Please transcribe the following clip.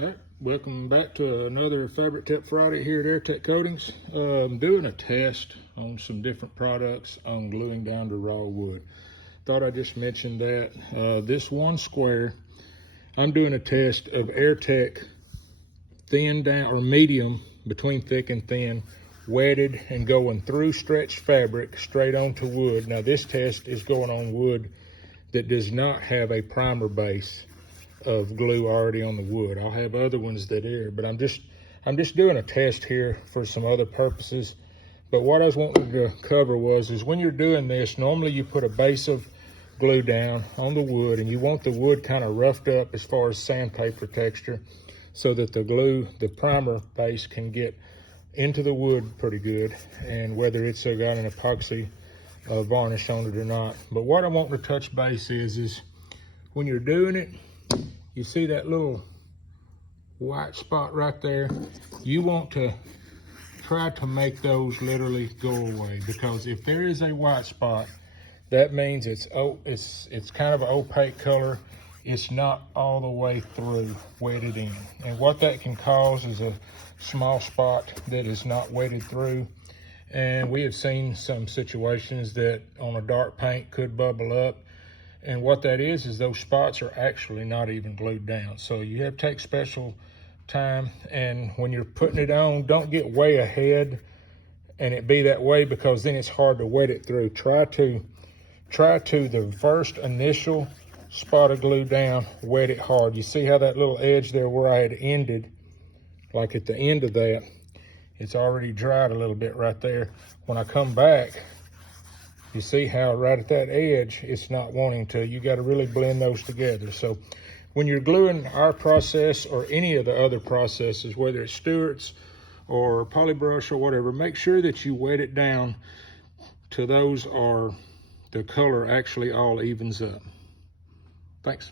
All right, welcome back to another Fabric Tip Friday here at Airtech Coatings. I'm doing a test on some different products on gluing down to raw wood. Thought I'd just mention that. This one square, I'm doing a test of Airtech thin down, or medium, between thick and thin, wetted and going through stretched fabric straight onto wood. Now this test is going on wood that does not have a primer base of glue already on the wood. I'll have other ones that are, but I'm just doing a test here for some other purposes. But what I was wanting to cover is when you're doing this, normally you put a base of glue down on the wood and you want the wood kind of roughed up as far as sandpaper texture so that the primer base can get into the wood pretty good, and whether it's got an epoxy varnish on it or not. But what I want to touch base is when you're doing it, you see that little white spot right there? You want to try to make those literally go away, because if there is a white spot, that means it's kind of an opaque color. It's not all the way through wetted in. And what that can cause is a small spot that is not wetted through. And we have seen some situations that on a dark paint could bubble up. And what that is those spots are actually not even glued down. So you have to take special time. And when you're putting it on, don't get way ahead and it be that way, because then it's hard to wet it through. Try to the first initial spot of glue down, wet it hard. You see how that little edge there where I had ended, like at the end of that, it's already dried a little bit right there. When I come back, you see how right at that edge, it's not wanting to. You got to really blend those together. So when you're gluing our process or any of the other processes, whether it's Stewart's or Polybrush or whatever, make sure that you wet it down to those are the color actually all evens up. Thanks.